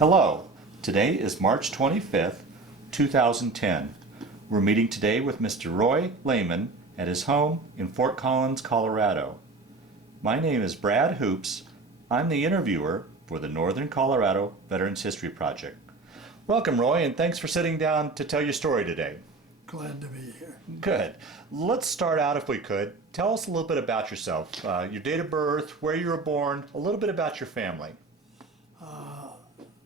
Hello, today is March 25th, 2010. We're meeting today with Mr. Roy Laman at his home in Fort Collins, Colorado. My name is Brad Hoops. I'm the interviewer for the Northern Colorado Veterans History Project. Welcome, Roy, and thanks for sitting down to tell your story today. Glad to be here. Good. Let's start out, if we could. Tell us a little bit about yourself, your date of birth, where you were born, a little bit about your family.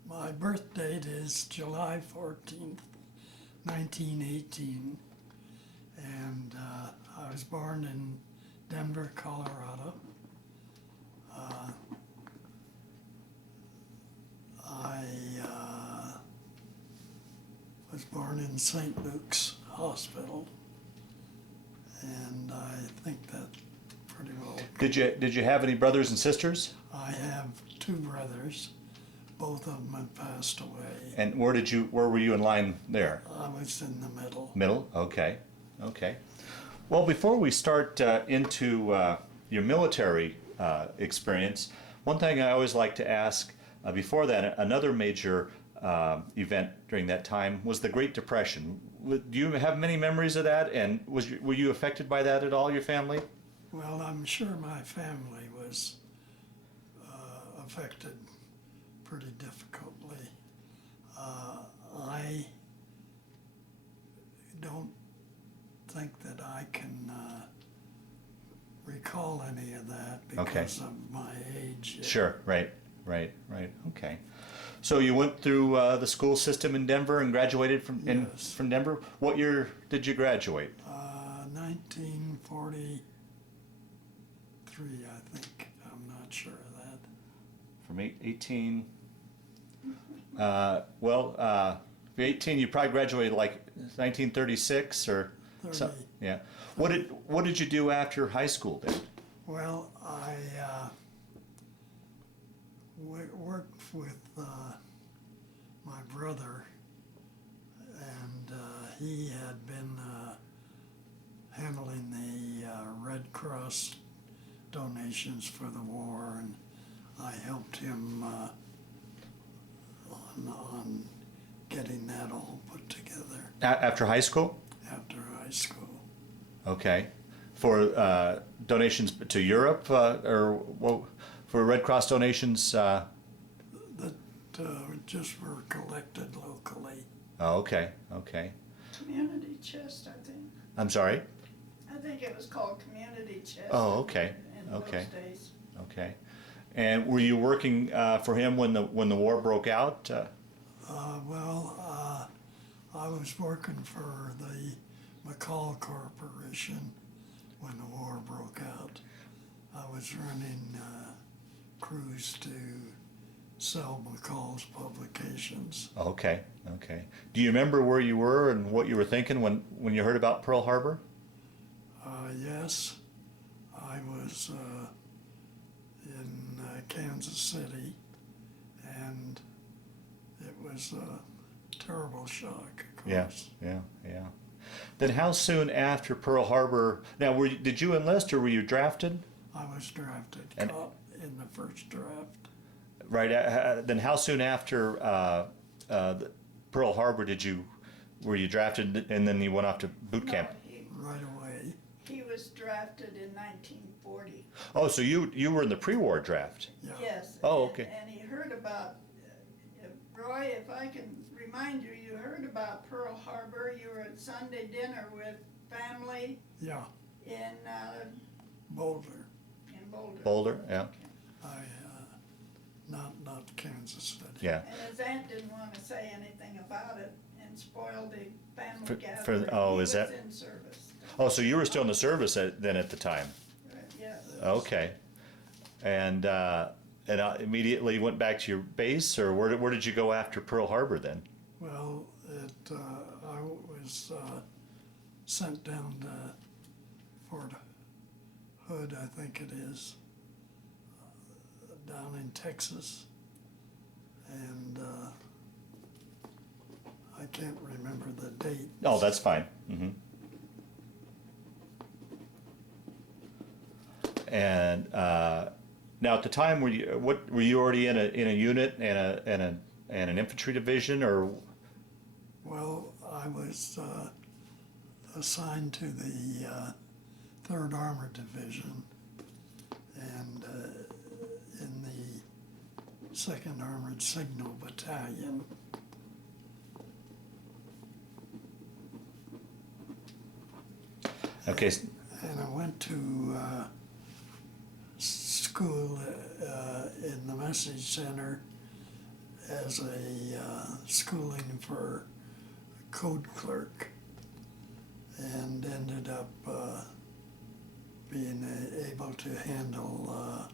My birth date is July 14th, 1918, and I was born in Denver, Colorado. I was born in St. Luke's Hospital, and I think that pretty well. Did you have any brothers and sisters? I have two brothers. Both of them have passed away. And where were you in line there? I was in the middle. Middle? Okay. Okay. Well, before we start into your military experience, one thing I always like to ask before that, another major event during that time was the Great Depression. Do you have many memories of that? And were you affected by that at all, your family? Well, I'm sure my family was affected pretty difficultly. I don't think that I can recall any of that because of my age. Sure, right. Okay. So you went through the school system in Denver and graduated from Denver. What year did you graduate? 1943, I think. I'm not sure of that. From 18. 18. You probably graduated like 1936 or 30. something. Yeah. What did you do after high school then? Well, I worked with my brother, and he had been handling the Red Cross donations for the war, and I helped him on getting that all put together. After high school? After high school. Okay. For donations to Europe for Red Cross donations? That just were collected locally. Oh, okay. Okay. Community chest, I think. I'm sorry? I think it was called community chest. Oh, okay. In those days. Okay. And were you working for him when the war broke out? I was working for the McCall Corporation when the war broke out. I was running crews to sell McCall's publications. Okay. Do you remember where you were and what you were thinking when you heard about Pearl Harbor? Yes, I was in Kansas City, and it was a terrible shock, of course. Yeah. Then how soon after Pearl Harbor, now did you enlist or were you drafted? I was drafted, caught in the first draft. Right, then how soon after Pearl Harbor were you drafted and then you went off to boot camp? Right away. He was drafted in 1940. Oh, so you were in the pre-war draft? Yeah. Yes. Oh, okay. And he heard about, Roy, if I can remind you, you heard about Pearl Harbor. You were at Sunday dinner with family. Yeah. In Boulder. In Boulder. Boulder, yeah. Not Kansas City. Yeah. And his aunt didn't want to say anything about it and spoiled the family gathering. He was that? in service. Oh, so you were still in the service then at the time? Yes. Okay. And immediately went back to your base, or where did you go after Pearl Harbor then? Well, I was sent down to Fort Hood, I think it is, down in Texas, and I can't remember the date. Oh, that's fine. Mm-hmm. And now, at the time, were you already in a unit and in an infantry division, or? Well, I was assigned to the 3rd Armored Division, and in the 2nd Armored Signal Battalion. Okay. And I went to school in the Message Center as a schooling for code clerk, and ended up being able to handle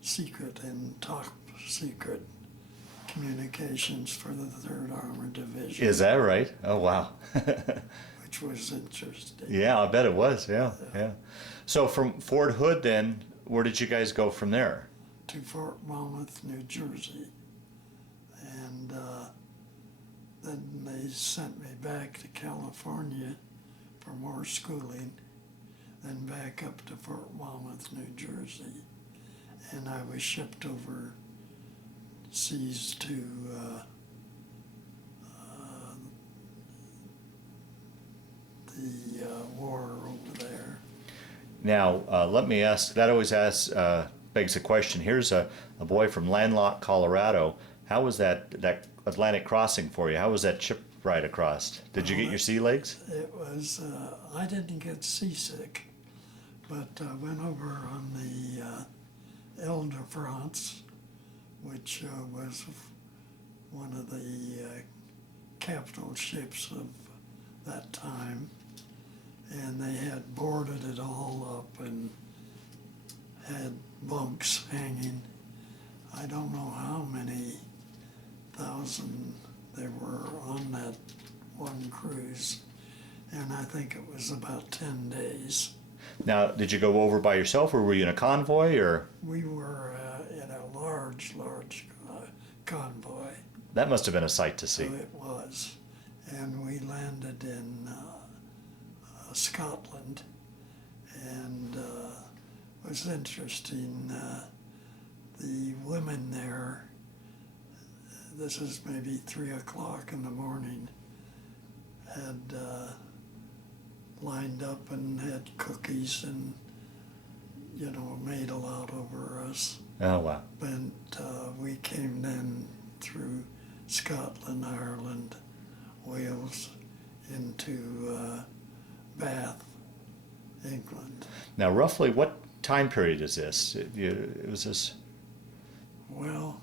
secret and top secret communications for the 3rd Armored Division. Is that right? Oh, wow. Which was interesting. Yeah, I bet it was. Yeah. So from Fort Hood, then, where did you guys go from there? To Fort Monmouth, New Jersey. And then they sent me back to California for more schooling, then back up to Fort Monmouth, New Jersey. And I was shipped overseas to the war over there. Now, let me ask, that always begs a question. Here's a boy from landlocked Colorado. How was that Atlantic crossing for you? How was that ship ride across? Did you get your sea legs? It was, I didn't get seasick, but I went over on the Ile de France, which was one of the capital ships of that time, and they had boarded it all up and had bunks hanging. I don't know how many thousand there were on that one cruise, and I think it was about 10 days. Now, did you go over by yourself, or were you in a convoy, or? We were in a large convoy. That must have been a sight to see. So it was. And we landed in Scotland, and it was interesting. The women there, this is maybe 3 o'clock in the morning, had lined up and had cookies and, made a lot over us. Oh, wow. But we came then through Scotland, Ireland, Wales, into Bath, England. Now, roughly what time period is this? Was this? Well,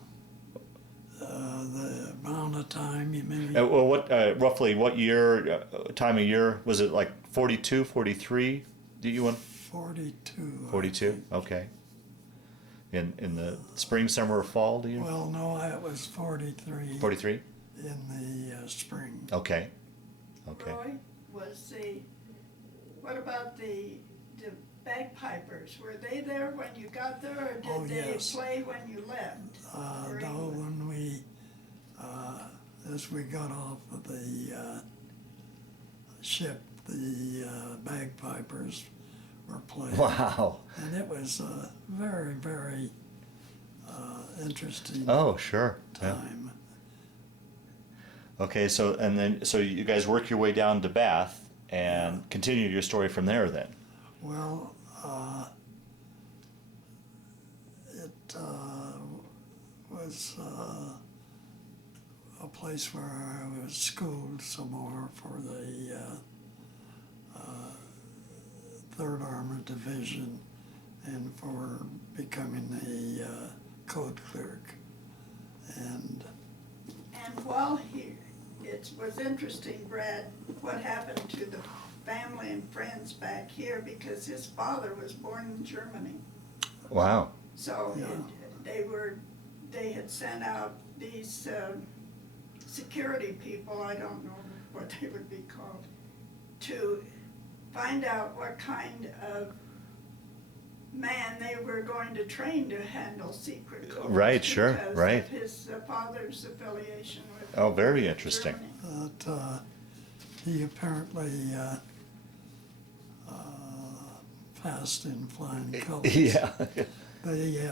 the amount of time you mean? Well, roughly what year, time of year? Was it like 42, 43? Do you want? 42. 42? Okay. In the spring, summer, or fall, do you? Well, no, it was 43. 43? In the spring. Okay. Roy, what about the bagpipers? Were they there when you got there, or did they yes. play when you left? No, when we, as we got off of the ship, the bagpipers were playing. Wow. And it was a very, very interesting Oh, sure. Yeah. time. Okay, so you guys work your way down to Bath and continue your story from there then. Well, it was a place where I was schooled some more for the 3rd Armored Division and for becoming a code clerk. And while here, it was interesting, Brad, what happened to the family and friends back here, because his father was born in Germany. Wow. So Yeah. they had sent out these security people, I don't know what they would be called, to find out what kind of man they were going to train to handle secret codes. Right, sure, because right. of his father's affiliation with Oh, very interesting. Germany. but he apparently passed in flying colors. Yeah. They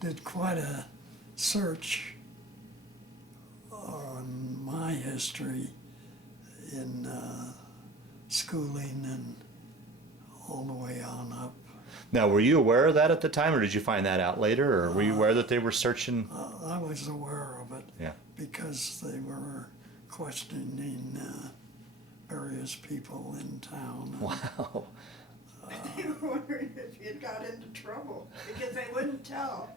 did quite a search my history in schooling and all the way on up. Now, were you aware of that at the time, or did you find that out later, or were you aware that they were searching? I was aware of it Yeah. because they were questioning various people in town. Wow. They were wondering if you'd got into trouble, because they wouldn't tell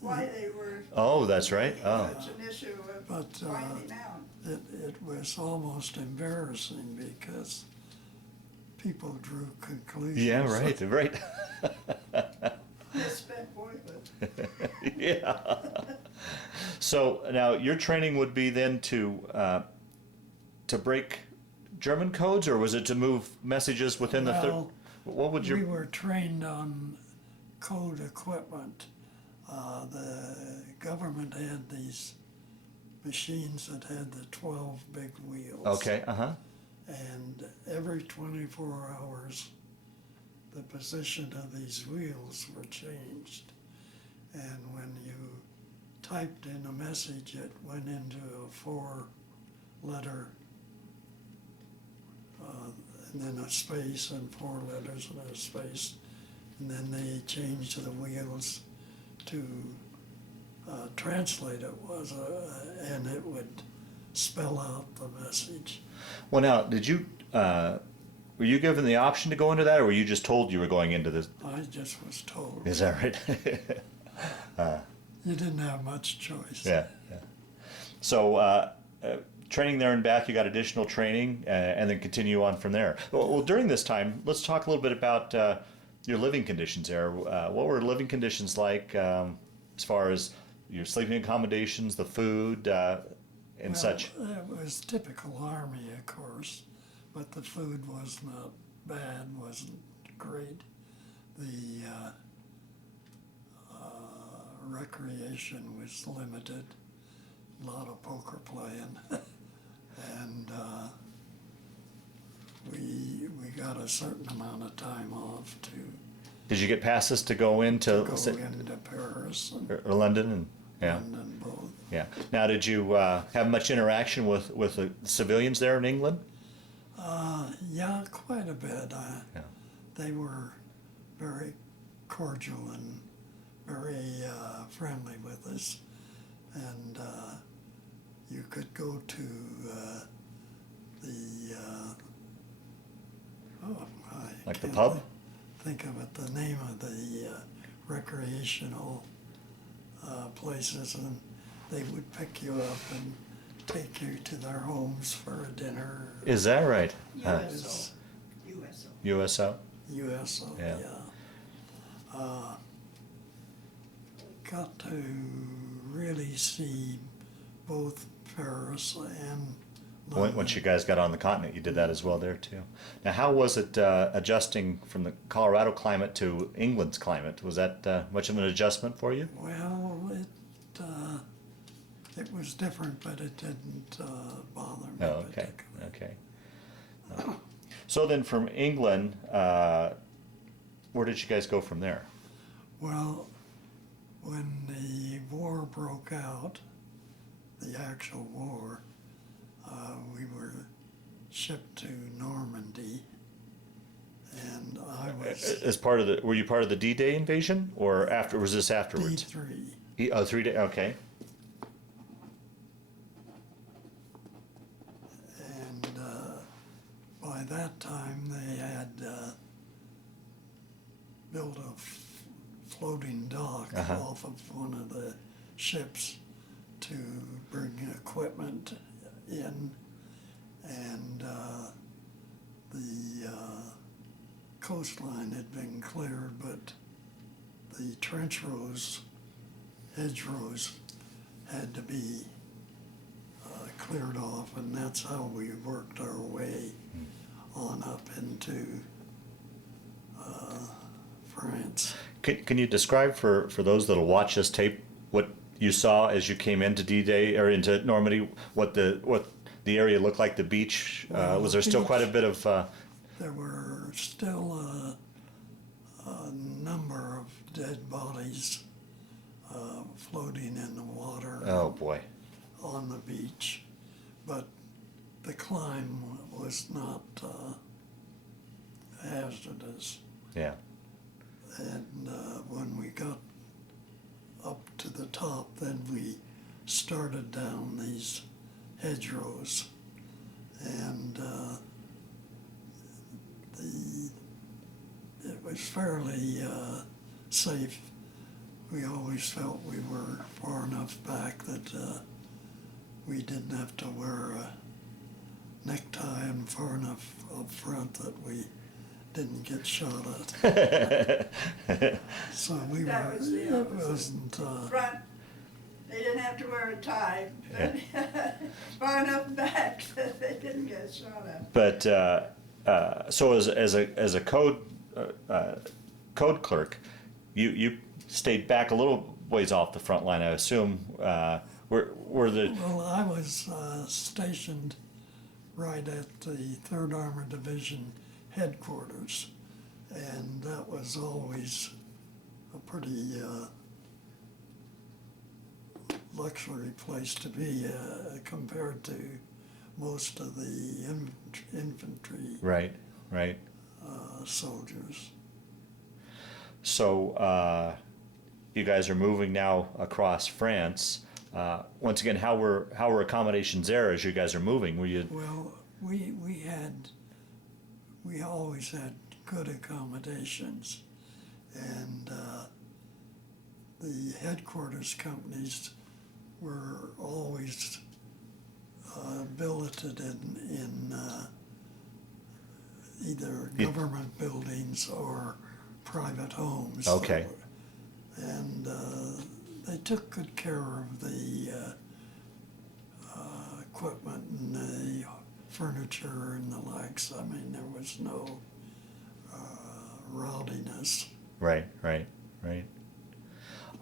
why they were. Oh, that's right. Oh. Such an issue of But finding out. it was almost embarrassing because people drew conclusions. Yeah, right, right. Misspent boyhood. Yeah. So now your training would be then to break German codes, or was it to move messages within the Well, what would your we were trained on code equipment. The government had these machines that had the 12 big wheels. Okay, uh-huh. And every 24 hours, the position of these wheels were changed. And when you typed in a message, it went into a 4-letter, and then a space, and 4 letters and a space. And then they changed the wheels to translate it, and it would spell out the message. Well, now, did you were you given the option to go into that, or were you just told you were going into this? I just was told. Is that right? You didn't have much choice. Yeah, yeah. So training there and back, you got additional training, and then continue on from there. Well, during this time, let's talk a little bit about your living conditions there. What were living conditions like as far as your sleeping accommodations, the food, and such? It was typical Army, of course, but the food was not bad, wasn't great. The recreation was limited, a lot of poker playing, and we got a certain amount of time off to Did you get passes to go into go into Paris and or London and yeah? London both. Yeah. Now, did you have much interaction with the civilians there in England? Yeah, quite a bit. Yeah. They were very cordial and very friendly with us, and you could go to the I Like the can't pub? Think of it. The name of the recreational places, and they would pick you up and take you to their homes for a dinner. Is that right? USO. USO. USO? USO, Yeah. yeah. Got to really see both Paris and London. Once you guys got on the continent, you did that as well there too. Now, how was it adjusting from the Colorado climate to England's climate? Was that much of an adjustment for you? Well, it was different, but it didn't bother me Oh, okay, particularly. okay. So then from England, where did you guys go from there? Well, when the war broke out, the actual war, we were shipped to Normandy, and I was As part of the, were you part of the D-Day invasion, or after? Was this afterwards? D3. Oh, 3 days. Okay. And by that time, they had built a floating dock off of one of the ships to bring equipment in, and the coastline had been cleared, but the trench rows, hedgerows, had to be cleared off, and that's how we worked our way on up into France. Can you describe for those that'll watch this tape what you saw as you came into D-Day or into Normandy? What the area looked like? The beach? Well, Was the there still quite a beach- bit of? There were still a number of dead bodies floating in the water Oh boy. on the beach, but the climb was not hazardous. Yeah. And when we got up to the top, then we started down these hedgerows, and it was fairly safe. We always felt we were far enough back that we didn't have to wear a necktie, and far enough up front that we didn't get shot at. So we That were, was the it opposite. wasn't, Front, they didn't have to wear a tie, but far enough back that they didn't get shot at. But so as a code clerk, you stayed back a little ways off the front line, I assume. Were the well, I was stationed right at the 3rd Armored Division headquarters, and that was always a pretty luxury place to be compared to most of the infantry right. soldiers. So you guys are moving now across France. Once again, how were accommodations there as you guys are moving? Were you Well, we always had good accommodations, and the headquarters companies were always billeted in either government buildings or private homes. Okay. And they took good care of the equipment and the furniture and the likes. I mean, there was no rowdiness. right?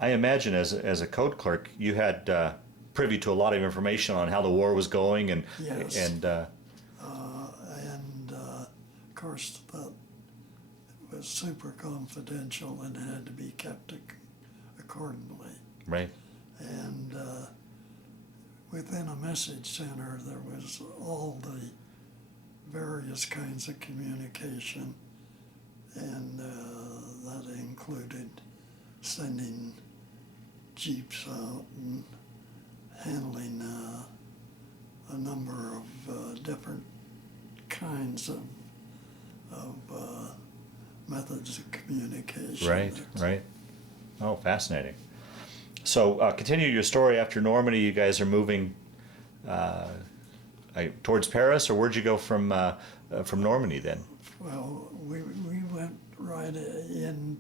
I imagine as a code clerk, you had privy to a lot of information on how the war was going, and Yes. and Of course, that was super confidential and had to be kept accordingly. right. And within a message center, there was all the various kinds of communication, and that included sending jeeps out and handling a number of different kinds of methods of communication. Right. Oh, fascinating. So continue your story after Normandy. You guys are moving towards Paris, or where'd you go from Normandy then? Well, we went right in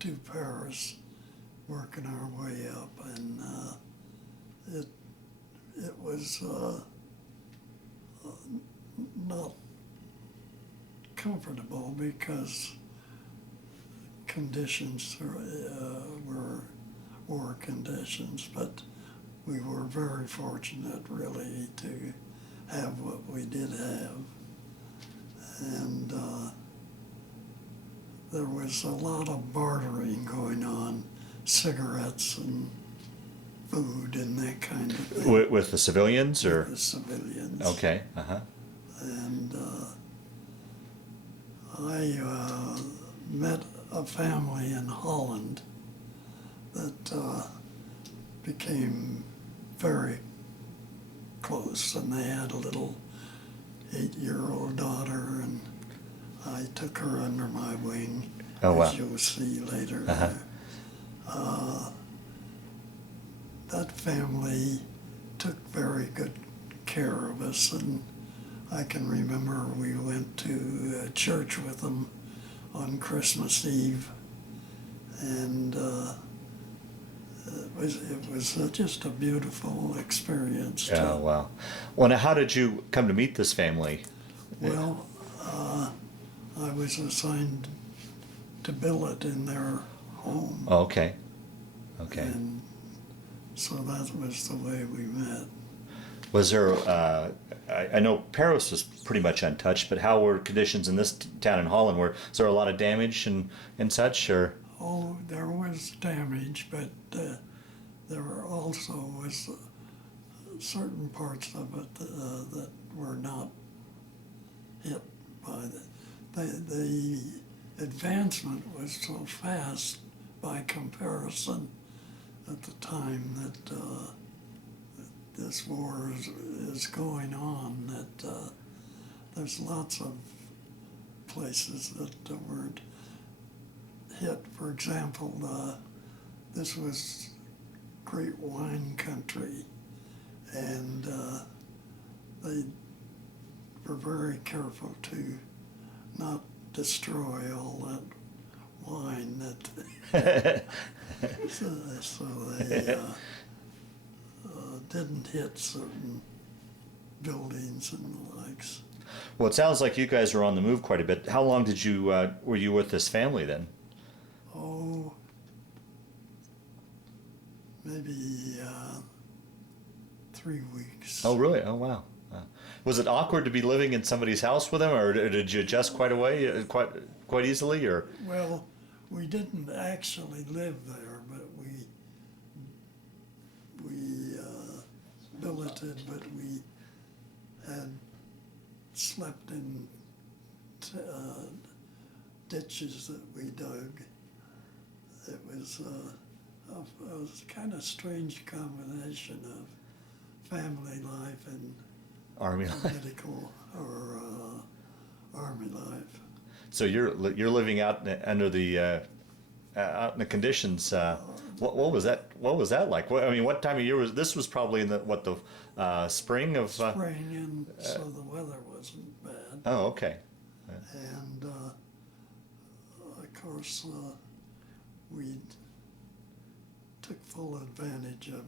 to Paris, working our way up, and it was not comfortable because conditions were war conditions, but we were very fortunate really to have what we did have. And there was a lot of bartering going on, cigarettes and food and that kind of thing. With the civilians, or The civilians. okay, And I met a family in Holland that became very close, and they had a little 8-year-old daughter, and I took her under my wing, Oh, wow. as you'll see later. That family took very good care of us, and I can remember we went to church with them on Christmas Eve, and it was just a beautiful experience. oh wow. Well, now how did you come to meet this family? Well, I was assigned to billet in their home, Oh, okay. and so that was the way we met. Was there? I know Paris was pretty much untouched, but how were conditions in this town in Holland? Was there a lot of damage and such, or? Oh, there was damage, but there were also was certain parts of it that were not hit by the advancement was so fast by comparison at the time that this war is going on, that there's lots of places that weren't hit. For example, this was great wine country, and they were very careful to not destroy all that wine that so they didn't hit certain buildings and the likes. Well, it sounds like you guys were on the move quite a bit. How long did you were you with this family then? Oh, maybe 3 weeks. Oh, really? Oh, wow. Was it awkward to be living in somebody's house with them, or did you adjust quite quite easily, or? Well, we didn't actually live there, but we billeted, but we had slept in ditches that we dug. It was a kind of strange combination of family life and Army life. medical or army life. So you're living out under the out in the conditions. What was that? What was that like? I mean, what time of year was this? Was probably in the spring of. Spring, and so the weather wasn't bad. Oh, okay. And of course, we took full advantage of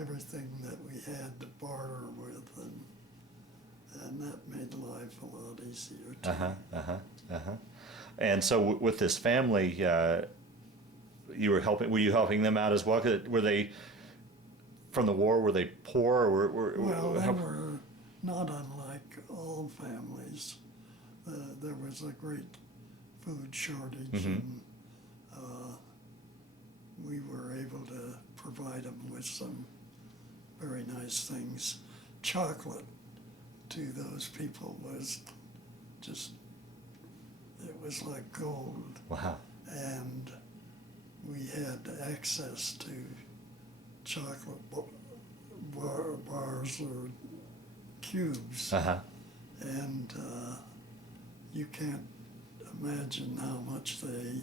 everything that we had to barter with, and that made life a lot easier too. And so with this family, you were helping. Were you helping them out as well? Were they from the war? Were they poor? Or Well, they were not unlike all families. There was a great food shortage, and we were able to provide them with some very nice things. Chocolate to those people was just, it was like gold. Wow. And we had access to chocolate bars or cubes. And you can't imagine how much they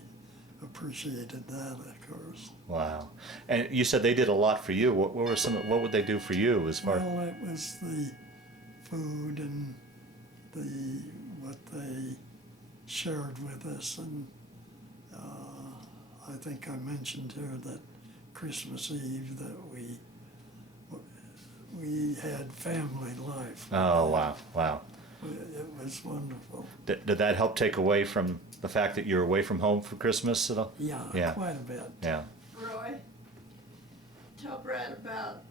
appreciated that, of course. Wow. And you said they did a lot for you. What were what would they do for you as far? Well, it was the food and what they shared with us, and I think I mentioned here that Christmas Eve that we had family life. Oh, wow, wow. It was wonderful. Did that help take away from the fact that you're away from home for Christmas at all? Yeah, quite a bit. Yeah. Roy, tell Brad about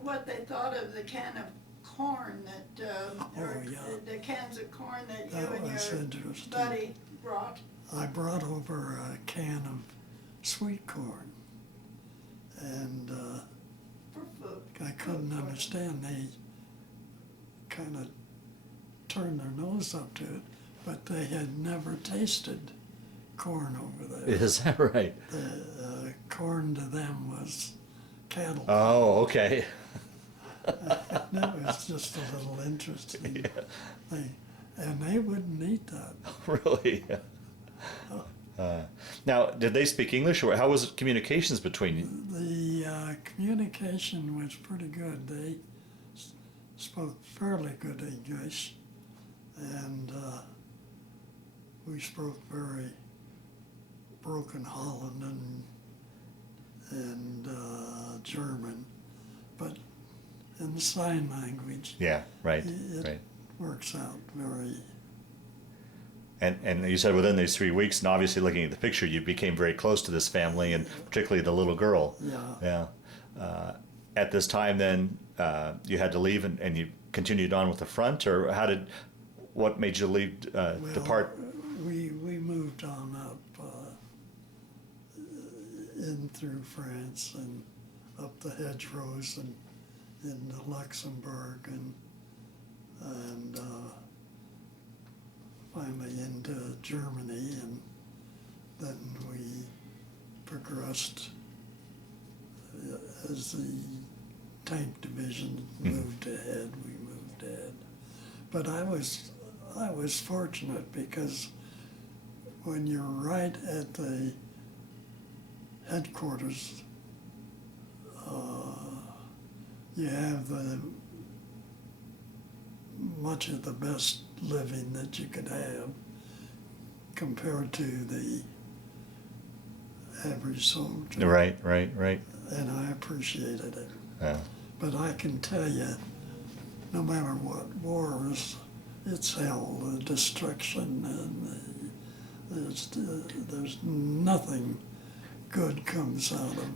what they thought of the can of corn that, the cans of corn that you and your buddy brought. I brought over a can of sweet corn, and For food. I couldn't understand. They kind of turned their nose up to it, but they had never tasted corn over there. Is that right? The corn to them was cattle. Oh, okay. That was just a little interesting. Yeah. And they wouldn't eat that. Really? Now, did they speak English, or how was communications between you? The communication was pretty good. They spoke fairly good English, and we spoke very broken Holland and German, but in the sign language. Yeah, right, It right. works out very. And you said within these 3 weeks, and obviously looking at the picture, you became very close to this family, and particularly the little girl. Yeah. Yeah. At this time, then you had to leave, and you continued on with the front, or what made you leave, depart? We moved on up in through France and up the hedgerows and in Luxembourg and finally into Germany, and then we progressed as the tank division moved ahead. We moved ahead, but I was fortunate because when you're right at the headquarters, you have much of the best living that you could have compared to the average soldier. Right. And I appreciated it. Yeah. But I can tell you, no matter what wars, it's hell, the destruction, and there's nothing good comes out of.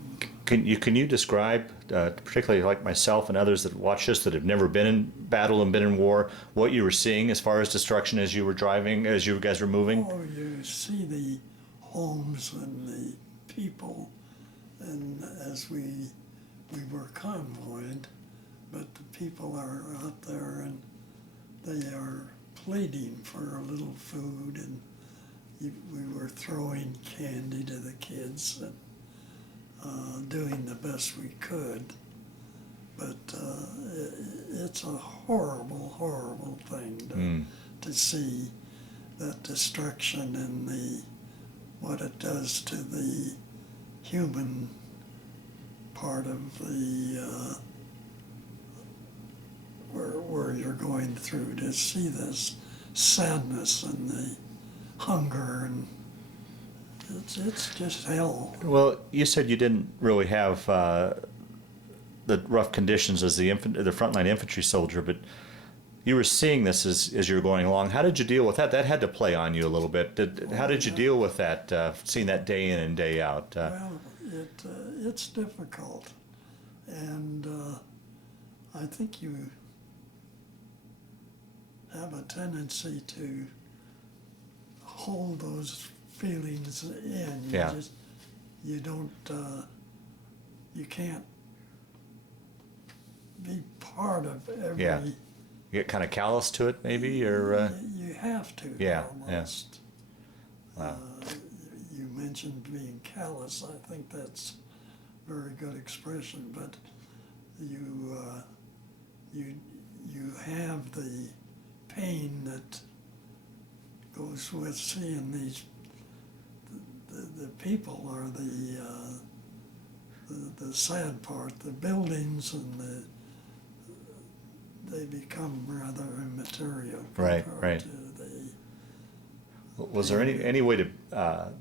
Can you describe, particularly like myself and others that watch this that have never been in battle and been in war, what you were seeing as far as destruction as you were driving, as you guys were moving? Oh, you see the homes and the people, and as we were convoyed, but the people are out there and they are pleading for a little food, and we were throwing candy to the kids and doing the best we could. But it's a horrible, horrible thing to see that destruction and what it does to the human part of the where you're going through, to see this sadness and the hunger, and it's just hell. Well, you said you didn't really have the rough conditions as the frontline infantry soldier, but you were seeing this as you were going along. How did you deal with that? That had to play on you a little bit. How did you deal with that, seeing that day in and day out? Well, it's difficult, and I think you have a tendency to hold those feelings in. You don't, you can't be part of every. Yeah. You get kind of callous to it, maybe, or. You have to. Yeah. Almost. Yeah. Wow. You mentioned being callous. I think that's a very good expression, but you have the pain that goes with seeing these. The people are the sad part. The buildings and they become rather immaterial. Right. To Was there any way to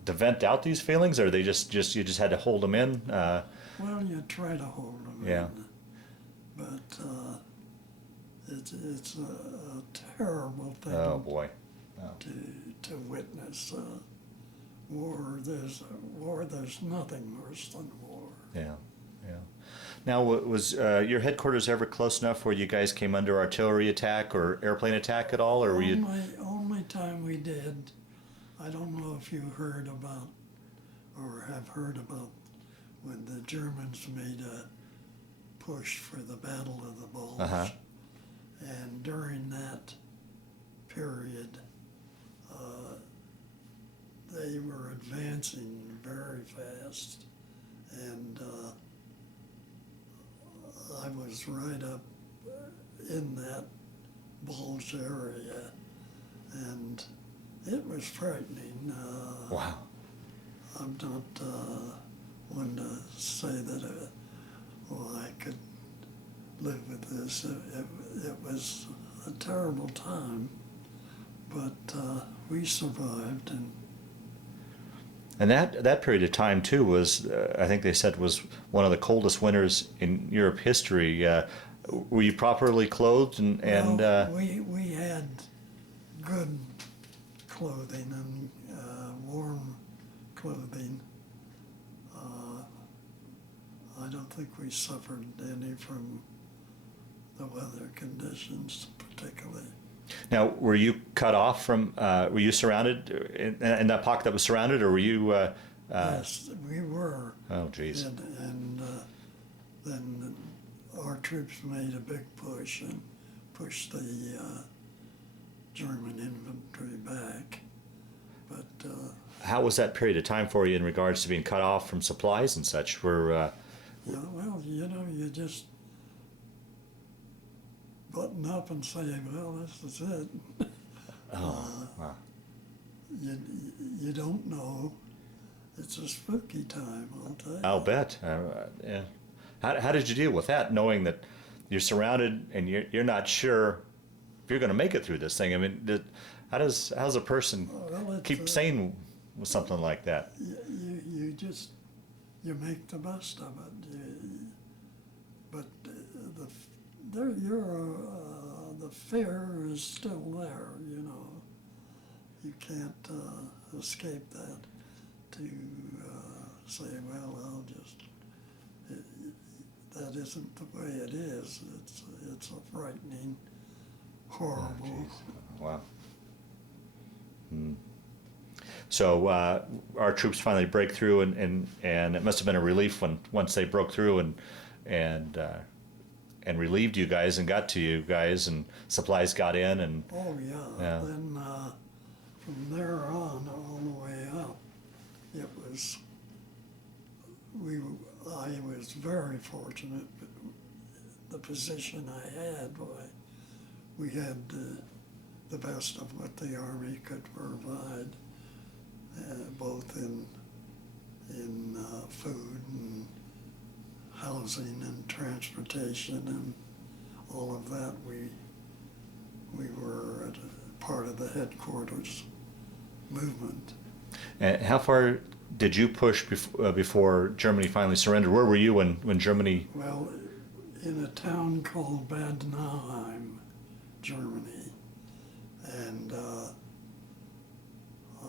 vent out these feelings, or they just you just had to hold them in? Well, you try to hold them Yeah. in, but it's a terrible thing. Oh boy. Oh. To witness war. There's nothing worse than war. Yeah. Now, was your headquarters ever close enough where you guys came under artillery attack or airplane attack at all, or were you? Only time we did. I don't know if you heard about or have heard about when the Germans made a push for the Battle of the Bulge. Uh-huh. And during that period, they were advancing very fast, and I was right up in that bulge area, and it was frightening. Wow. I'm not one to say that, I could live with this. It was a terrible time, but we survived. And that period of time too was, I think they said, was one of the coldest winters in Europe history. Were you properly clothed and? Well, we had good clothing and warm clothing. I don't think we suffered any from the weather conditions particularly. Now, were you cut off from? Were you surrounded in that pocket that was surrounded, or were you? Yes, we were. Oh, geez. And then our troops made a big push and pushed the German infantry back. But How was that period of time for you in regards to being cut off from supplies and such? yeah, well, you know, you just button up and say, well, this is it. Wow. You don't know. It's a spooky time, I'll tell you. I'll bet. Yeah. How did you deal with that, knowing that you're surrounded and you're not sure if you're going to make it through this thing? I mean, how's a person Well, keep sane with something like that? you just you make the best of it. But the fear is still there. You know, you can't escape that. To say, well, I'll just. That isn't the way it is. It's a frightening, horrible. Oh, wow. So our troops finally break through, and it must have been a relief once they broke through and relieved you guys and got to you guys, and supplies got in, and Oh yeah. Then from there on, all the way up, it was. I was very fortunate. The position I had, we had the best of what the Army could provide, both in food and housing and transportation and all of that. We were at a part of the headquarters movement. And how far did you push before Germany finally surrendered? Where were you when Germany? Well, in a town called Bad Nauheim, Germany, and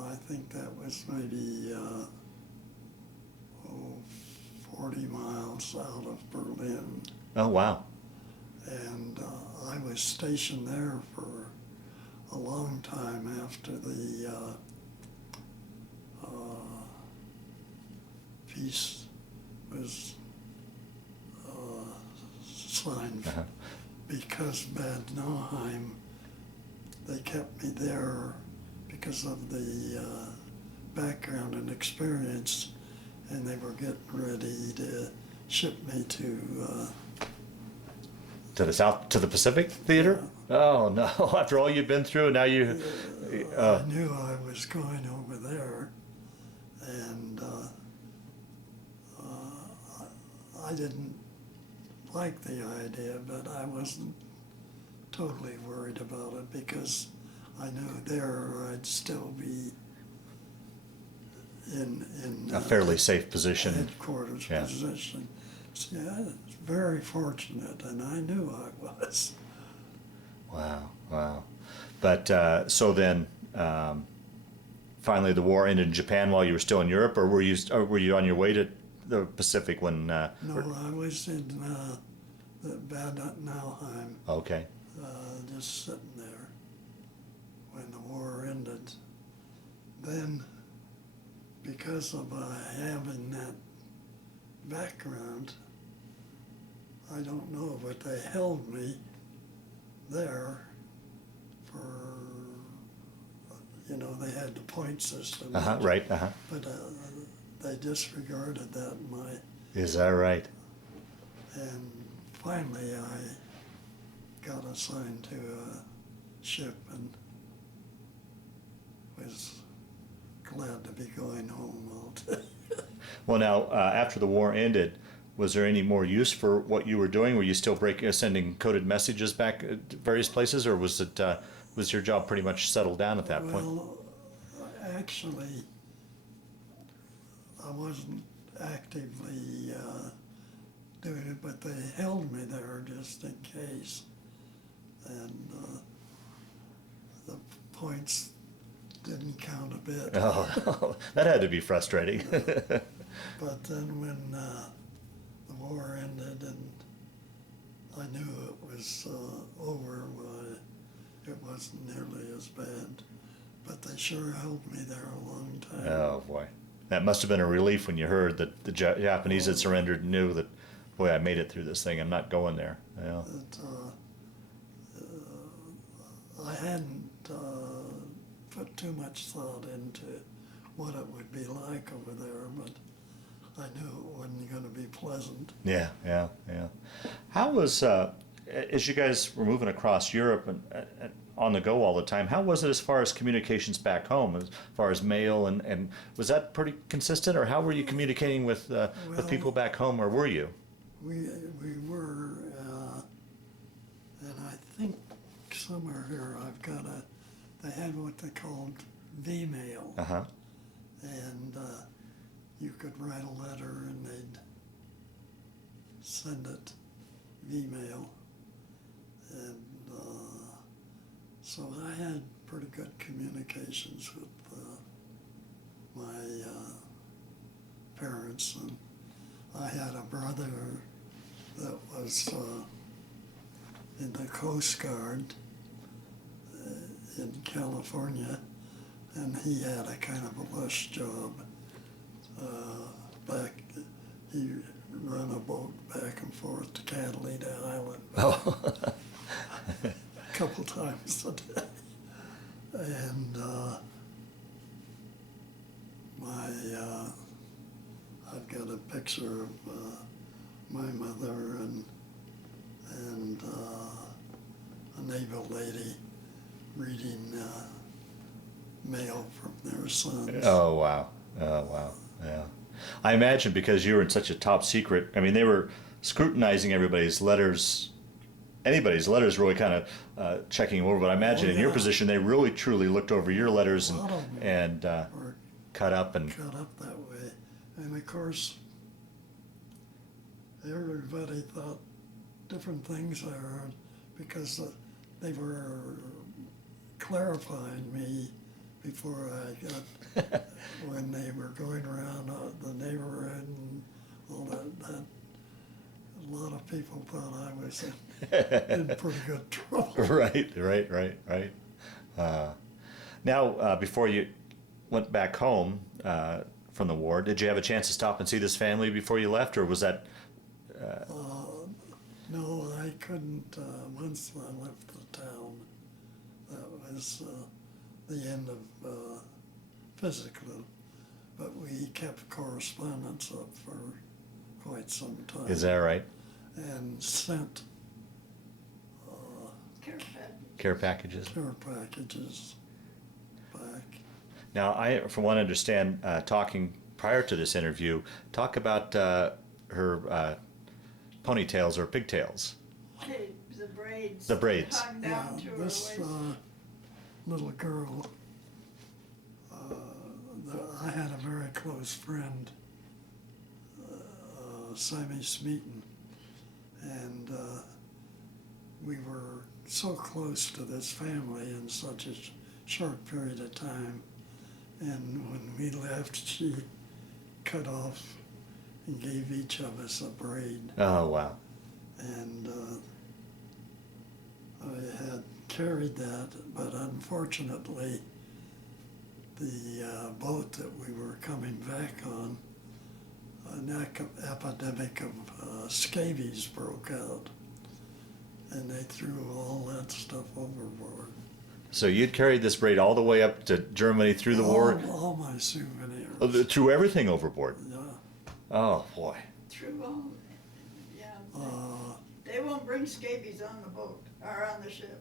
I think that was maybe 40 miles out of Berlin. Oh wow! And I was stationed there for a long time after the peace was signed. Because Bad Nauheim, they kept me there because of the background and experience, and they were getting ready to ship me to the Pacific Theater. Yeah. Oh no! After all you've been through, now you. I knew I was going over there, and I didn't like the idea, but I wasn't totally worried about it because I knew there I'd still be in a fairly safe position. Headquarters position. So, yeah, I was very fortunate, and I knew I was. Wow. But so then, finally, the war ended in Japan while you were still in Europe, or were you on your way to the Pacific when? No, I was in the Bad Nauheim. Okay. Just sitting there when the war ended. Then, because of having that background, I don't know, but they held me there for, they had the point system. Right. But they disregarded that. Is that right? And finally I got assigned to a ship and was glad to be going home. I'll tell you. Well, now after the war ended, was there any more use for what you were doing? Were you still sending coded messages back to various places, or was your job pretty much settled down at that point? Well, actually, I wasn't actively doing it, but they held me there just in case. And the points didn't count a bit. Oh, that had to be frustrating. But then when the war ended and I knew it was over, it wasn't nearly as bad. But they sure held me there a long time. Oh boy, that must have been a relief when you heard that the Japanese had surrendered and knew that, boy, I made it through this thing. I'm not going there. Yeah. I hadn't put too much thought into what it would be like over there, but I knew it wasn't going to be pleasant. Yeah, yeah, yeah. How was, as you guys were moving across Europe and on the go all the time, how was it as far as communications back home, as far as mail, and was that pretty consistent, or how were you communicating with people back home, or were you? We were, and I think somewhere here I've got they had what they called V-mail. Uh-huh. And you could write a letter and they'd send it V-mail. And so I had pretty good communications with my parents. And I had a brother that was in the Coast Guard in California, and he had a kind of a lush job. He ran a boat back and forth to Catalina Island Oh. a couple times a day. And I've got a picture of my mother and a naval lady reading mail from their sons. Oh, wow. Oh, wow. Yeah. I imagine because you were in such a top secret, I mean, they were scrutinizing anybody's letters really kind of checking them over, but I imagine in your position, they really truly looked over your letters and cut up and... Cut up that way. And of course, everybody thought different things there because they were clarifying me before I got, when they were going around the neighborhood and all that, a lot of people thought I was in pretty good trouble. Right. Now, before you went back home from the war, did you have a chance to stop and see this family before you left, or was that... No, I couldn't. Once I left the town, that was the end of physical, but we kept correspondence up for quite some time. Is that right? And sent Care packages? care packages back. Now, from what I understand, talking prior to this interview, talk about her ponytails or pigtails. The braids. The braids. Hung down to her This waist. little girl, I had a very close friend, Sammy Smeaton, and we were so close to this family in such a short period of time. And when we left, she cut off and gave each of us a braid. Oh, wow. And I had carried that, but unfortunately, the boat that we were coming back on, an epidemic of scabies broke out, and they threw all that stuff overboard. So you'd carried this braid all the way up to Germany through the war? All my souvenirs. Threw everything overboard? Yeah. Oh, boy. Through all, yeah. They won't bring scabies on the boat, or on the ship.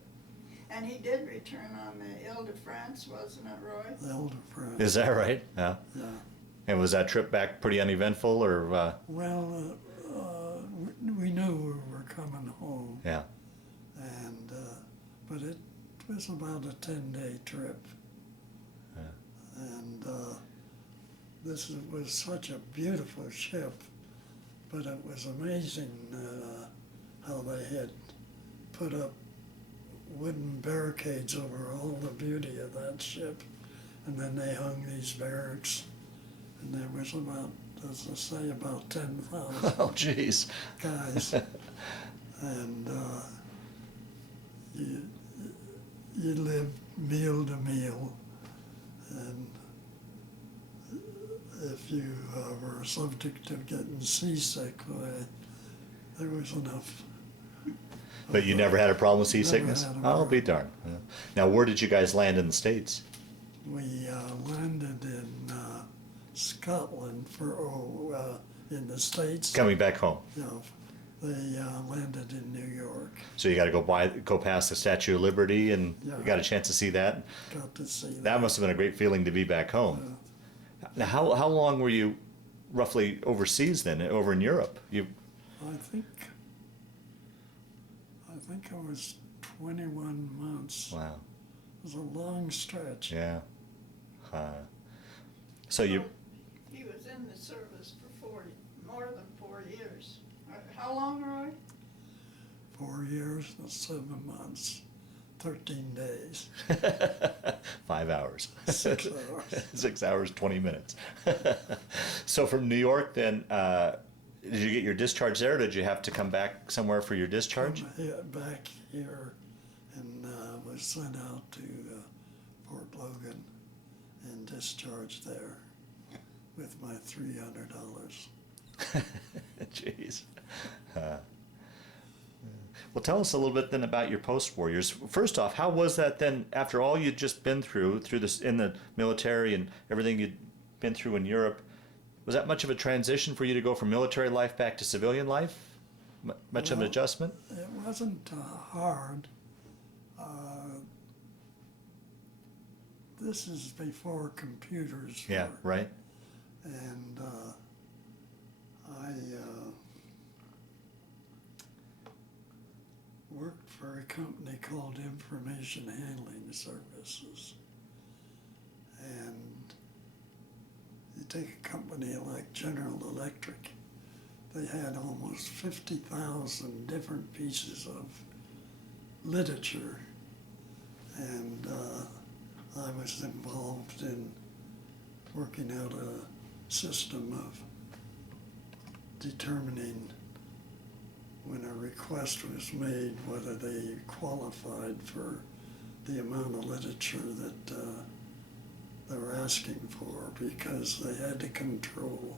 And he did return on the Ile-de-France, wasn't it, Roy? The Ile-de-France. Is that right? Yeah. Yeah. And was that trip back pretty uneventful, or? Well, we knew we were coming home. Yeah. And but it was about a 10-day trip. Yeah. And this was such a beautiful ship, but it was amazing how they had put up wooden barricades over all the beauty of that ship, and then they hung these barracks, and there was about, as I say, about 10,000 Oh, jeez. guys, and you lived meal to meal, and if you were subject to getting seasick, there was enough. But you never had a problem with seasickness? had a I'll be problem. darned. Yeah. Now, where did you guys land in the States? We landed in Scotland in the States. Coming back home. You know, they landed in New York. So you got to go past the Statue of Liberty, and Yeah. you got a chance to see that. Got to see that. That must have been a great feeling to be back home. Now, how long were you roughly overseas then, over in Europe? I think I was 21 months. Wow. It was a long stretch. Yeah. So you. He was in the service for more than 4 years. How long, Roy? 4 years and 7 months, 13 days. 5 hours. 6 hours. 6 hours, 20 minutes. So from New York then, did you get your discharge there, or did you have to come back somewhere for your discharge? Back here and was sent out to Fort Logan and discharged there with my $300. Jeez. Well, tell us a little bit then about your post-war years. First off, how was that then after all you'd just been through this in the military and everything you'd been through in Europe? Was that much of a transition for you to go from military life back to civilian life? Much of an Well, adjustment? It wasn't hard. This is before computers. Yeah, were, right. And I worked for a company called Information Handling Services. And you take a company like General Electric, they had almost 50,000 different pieces of literature. And I was involved in working out a system of determining when a request was made whether they qualified for the amount of literature that they were asking for, because they had to control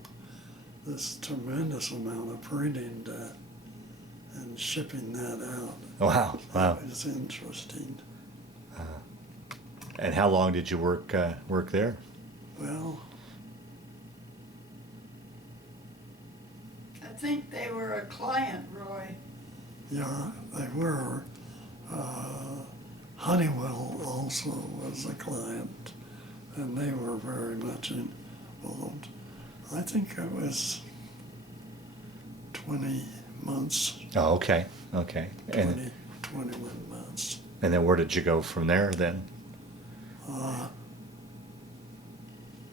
this tremendous amount of printing and shipping that out. Wow, wow. It was interesting. And how long did you work there? Well, I think they were a client, Roy. yeah, they were. Honeywell also was a client, and they were very much involved. I think it was 20 months, Oh, okay, okay. 21 months. And then where did you go from there then?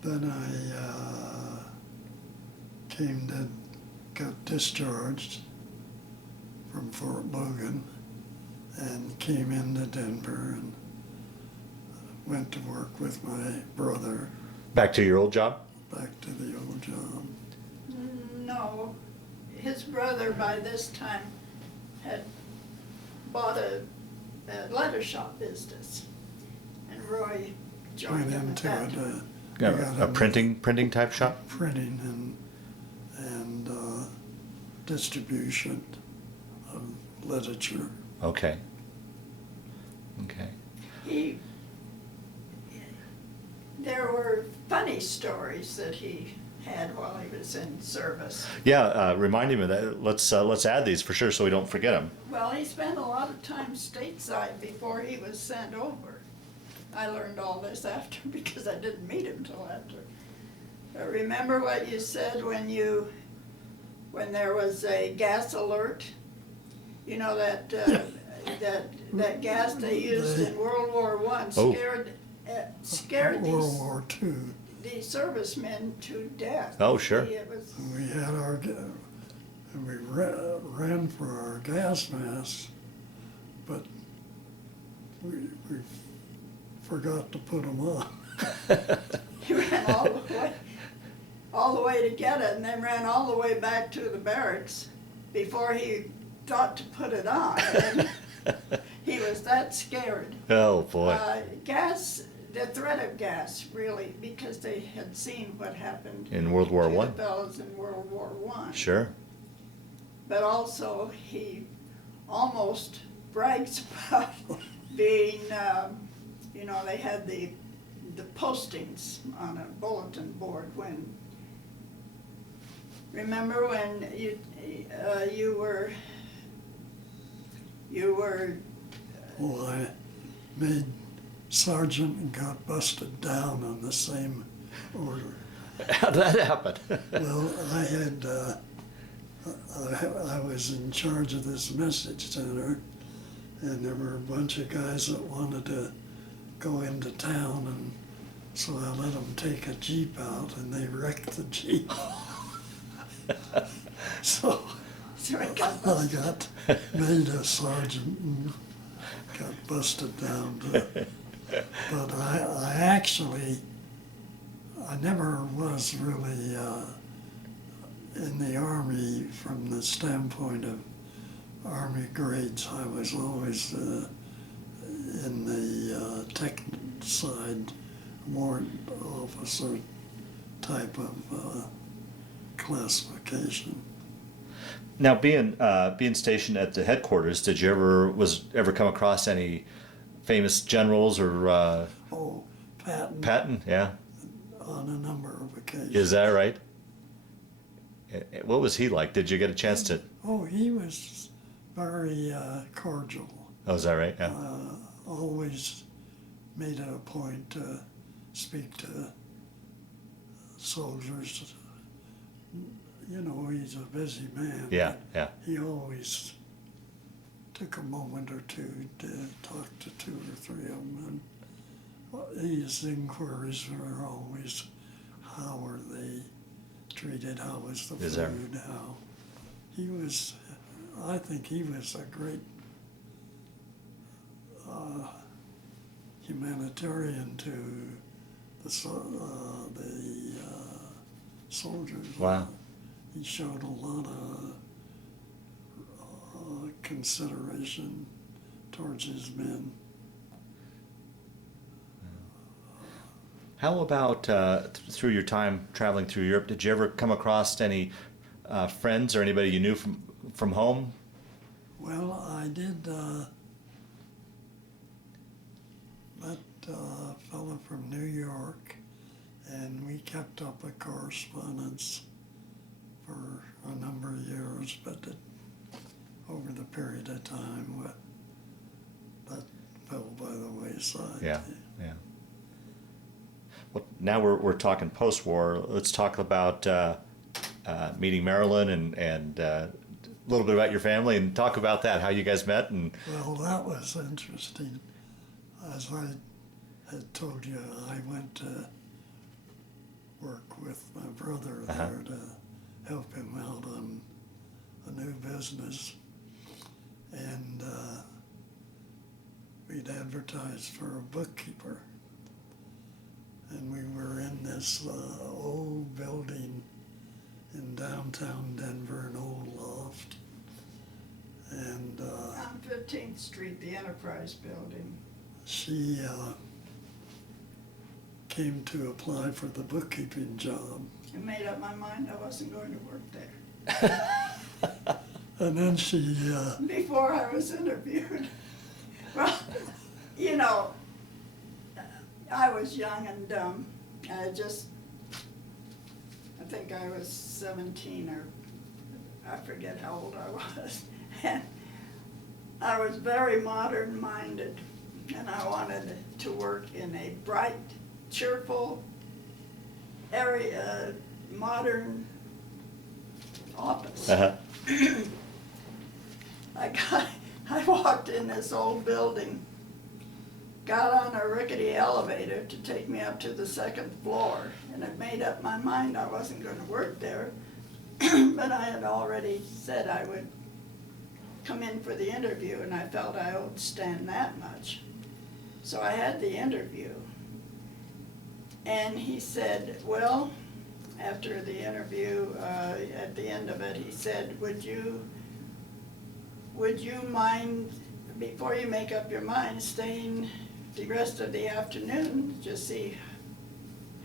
Then I got discharged from Fort Logan and came into Denver and went to work with my brother Back to your old job? back to the old job. No, his brother by this time had bought a letter shop business, and Roy joined Went him at into that it. time. We got A into printing type shop? printing and distribution of literature. Okay. Okay. There were funny stories that he had while he was in service. Yeah, remind him of that. Let's add these for sure so we don't forget them. Well, he spent a lot of time stateside before he was sent over. I learned all this after because I didn't meet him till after. Remember what you said when there was a gas alert? You know that that gas they used in World War I Oh. scared World these War II. the servicemen to death. Oh, sure. It was, We had we ran for our gas masks, but we forgot to put them on. he ran all the way to get it, and then ran all the way back to the barracks before he thought to put it on. And he was that scared. Oh, boy. The threat of gas, really, because they had seen what happened In World War to I? the fellows in World War I. Sure. but also he almost brags about being, you know, they had the postings on a bulletin board when, remember when you were, Well, I made sergeant and got busted down on the same order. How'd that happen? Well, I was in charge of this message center, and there were a bunch of guys that wanted to go into town, and so I let them take a Jeep out, and they wrecked the Jeep. So so I got I got made a sergeant and got busted down. But I actually, I never was really in the Army from the standpoint of Army grades. I was always in the tech side, warrant officer type of classification. Now, being stationed at the headquarters, did you ever come across any famous generals or Oh, Patton? Yeah, on a number of occasions. is that right? What was he like? Did you get a chance to? Oh, he was very cordial. Oh, is that right? Yeah. Always made it a point to speak to soldiers. You know, he's a busy man. Yeah, but yeah. He always took a moment or two to talk to two or three of them. And his inquiries were always, how were they treated, how was the Is that- food, how. He was, I think he was a great humanitarian to the soldiers. Wow. He showed a lot of consideration towards his men. How about through your time traveling through Europe? Did you ever come across any friends or anybody you knew from home? Well, I did met a fellow from New York, and we kept up a correspondence for a number of years, but over the period of time, that fell by the wayside. Yeah, yeah. Well, now we're talking post-war. Let's talk about meeting Marilyn and a little bit about your family and talk about that, how you guys met. And Well, that was interesting. As I had told you, I went to work with my brother there to help him out on a new business. And we'd advertised for a bookkeeper. And we were in this old building in downtown Denver, an old loft. And on 15th Street, the Enterprise Building. she came to apply for the bookkeeping job. I made up my mind I wasn't going to work there. And then she, Before I was interviewed. Well, you know, I was young and dumb. I think I was 17 or I forget how old I was. And I was very modern-minded, and I wanted to work in a bright, cheerful area, modern office. I walked in this old building, got on a rickety elevator to take me up to the second floor, and it made up my mind I wasn't going to work there, but I had already said I would come in for the interview, and I felt I owed Stan that much. So I had the interview, and he said, well, after the interview, at the end of it, he said, would you mind, before you make up your mind, staying the rest of the afternoon, just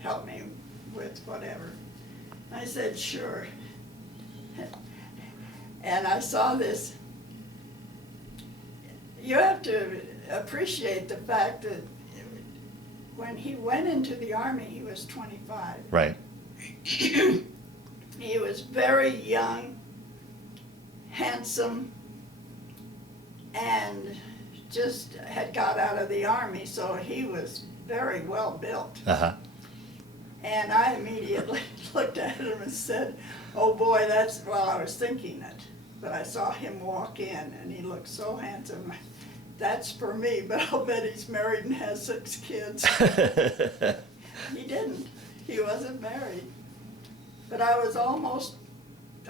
help me with whatever. I said, sure. And I saw this. You have to appreciate the fact that when he went into the Army, he was 25. Right. He was very young, handsome, and just had got out of the Army, so he was very well built. Uh-huh. And I immediately looked at him and said, oh boy, that's, well, I was thinking it, but I saw him walk in and he looked so handsome. That's for me, but I'll bet he's married and has 6 kids. He didn't. He wasn't married. But I was almost,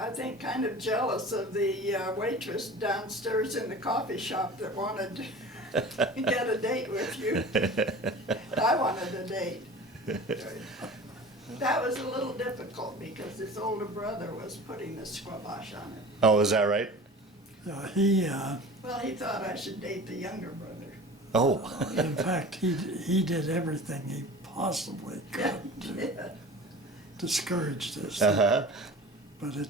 I think, kind of jealous of the waitress downstairs in the coffee shop that wanted to get a date with you. I wanted a date. That was a little difficult because his older brother was putting the squabash on it. Oh, is that right? He, Well, he thought I should date the younger brother. Oh. in fact, he did everything he possibly could to Yeah. discourage this, Uh-huh. but it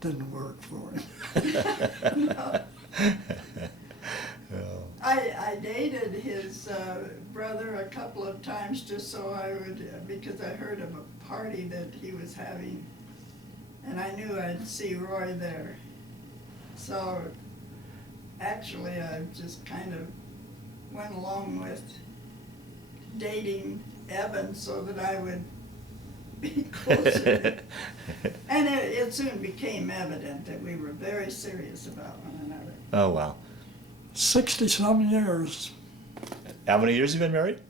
didn't work for him. No. Oh. I dated his brother a couple of times just so I would, because I heard of a party that he was having, and I knew I'd see Roy there. So actually I just kind of went along with dating Evan so that I would be closer. And it soon became evident that we were very serious about one another. Oh, wow. 60-some years. How many years have you been married?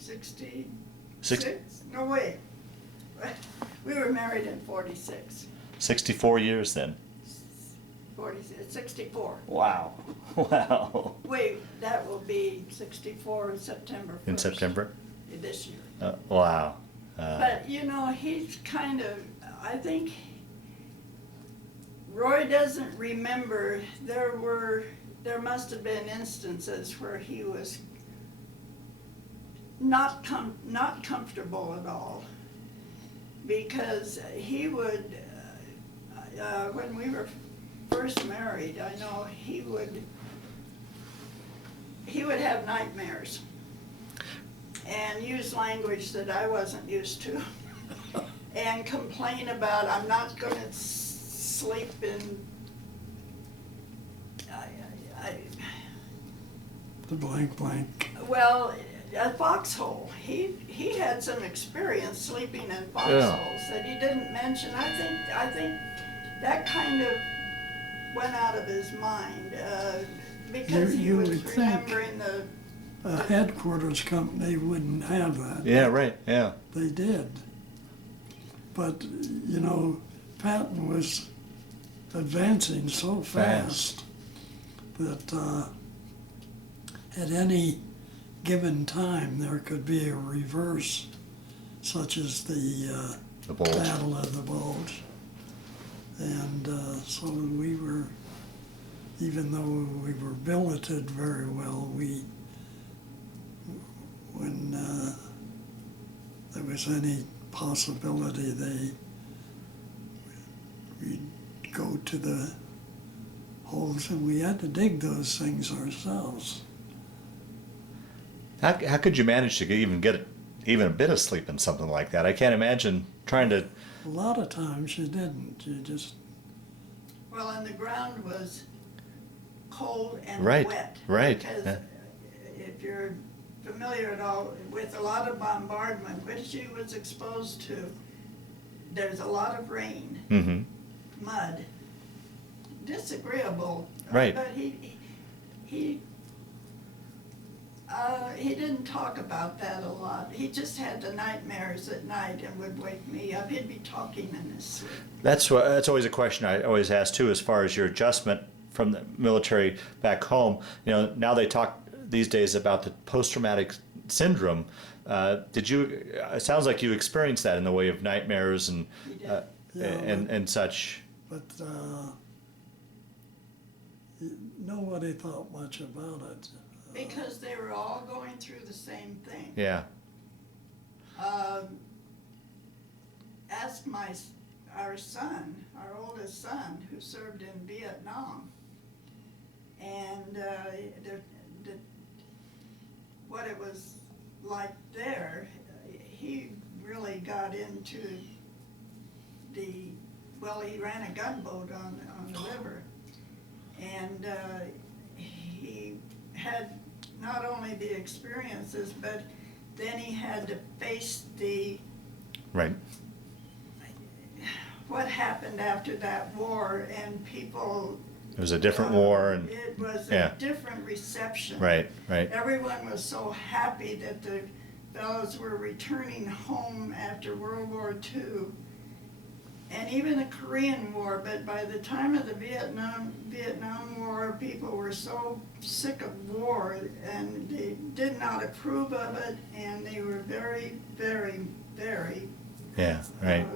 66? No, wait. We were married in 46. 64 years then. 64. Wow. Wow. Wait, that will be 64 in September 1st. In September? This year. Wow. But, you know, he's kind of, I think, Roy doesn't remember, there must have been instances where he was not comfortable at all. Because he would, when we were first married, I know he would have nightmares and use language that I wasn't used to and complain about, I'm not going to sleep in The blank. well, a foxhole. He had some experience sleeping in foxholes that he didn't mention. I think that kind of went out of his mind because he You was would think remembering A headquarters company wouldn't have that. Yeah, right, yeah. They did. But, you know, Patton was advancing so fast that at any given time there could be a reverse, such as the Bulge. Battle of the Bulge. And so we were, even though we were billeted very well, when there was any possibility, we'd go to the holes, and we had to dig those things ourselves. How could you manage to get even a bit of sleep in something like that? I can't imagine trying to. A lot of times you didn't. You just. well, and the ground was cold and Right, wet. right, Because yeah. if you're familiar at all with a lot of bombardment, which she was exposed to, there's a lot of rain, Mm-hmm. mud, disagreeable. Right. But he didn't talk about that a lot. He just had the nightmares at night and would wake me up. He'd be talking in his sleep. That's always a question I always ask too, as far as your adjustment from the military back home. You know, now they talk these days about the post-traumatic syndrome. Did you? It sounds like you experienced that in the way of nightmares and He did. and such. But nobody thought much about it. Because they were all going through the same thing. Yeah. asked our son, our oldest son, who served in Vietnam, and what it was like there. He really got into he ran a gunboat on the river, and he had not only the experiences, but then he had to face Right. what happened after that war, and people. It was a different war, and it was yeah. a different reception. Right. Everyone was so happy that the fellows were returning home after World War II, and even the Korean War. But by the time of the Vietnam War, people were so sick of war, and they did not approve of it, and they were very, very, very Yeah. Right.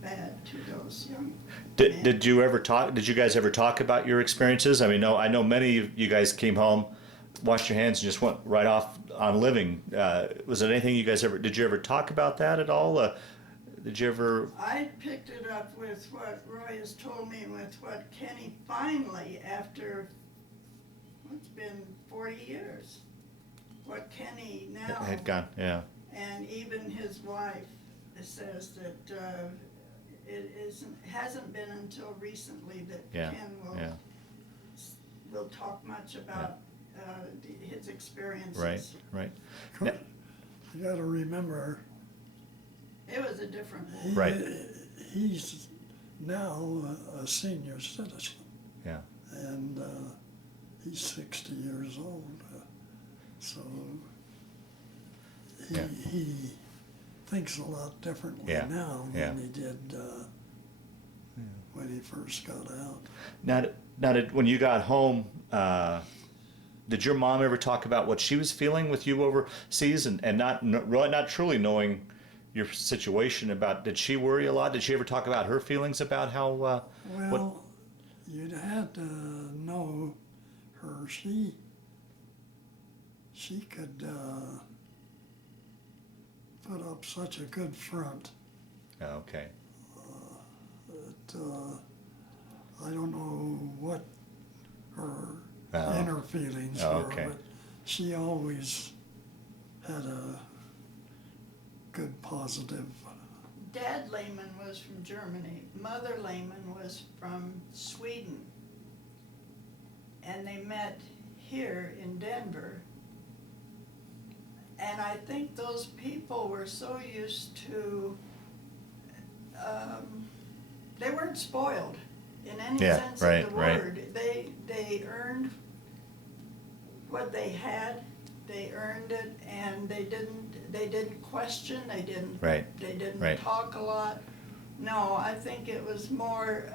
bad to those young. Did you guys ever talk about your experiences? I mean, I know many of you guys came home, washed your hands, and just went right off on living. Was there anything did you ever talk about that at all? Did you ever? I picked it up with what Roy has told me, with what Kenny finally, after, it's been 40 years, what Kenny now. Had gone, yeah. And even his wife says that hasn't been until recently that Yeah. Ken will talk much about his experiences. Right. You got to remember, It was a different war. Right. He's now a senior citizen, Yeah. and he's 60 years old. So he thinks a lot differently now than he did when he first got out. Now, when you got home, did your mom ever talk about what she was feeling with you overseas, and not truly knowing your situation? Did she worry a lot? Did she ever talk about her feelings about how? Well, you'd have to know her. She could put up such a good front. Oh, okay. I don't know what her inner feelings Oh, were, okay. but she always had a good positive. Dad Laman was from Germany. Mother Laman was from Sweden. And they met here in Denver. And I think those people were so used to, they weren't spoiled in any sense of the word. They earned what they had. They earned it, and they didn't question. They didn't talk a lot. No, I think it was more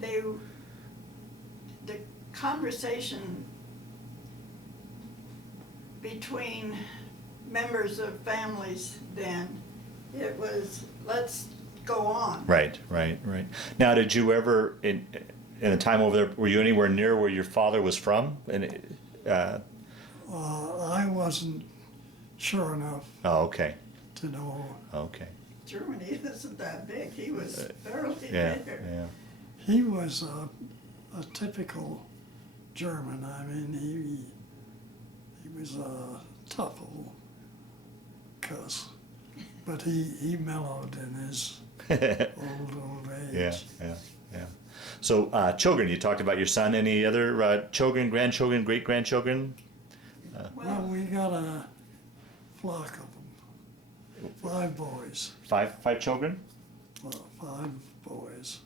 the conversation between members of families then, it was, let's go on. Right. Now, did you ever, in the time over there, were you anywhere near where your father was from? I wasn't sure enough Okay. to know. Okay. Germany isn't that big. He was barely Yeah. there. Yeah. He was a typical German. I mean, he was a tough old cuss, but he mellowed in his old age. Yeah. So, children, you talked about your son. Any other children, grandchildren, great-grandchildren? Well, we got a flock of them. 5 boys. Five children? Well, 5 boys.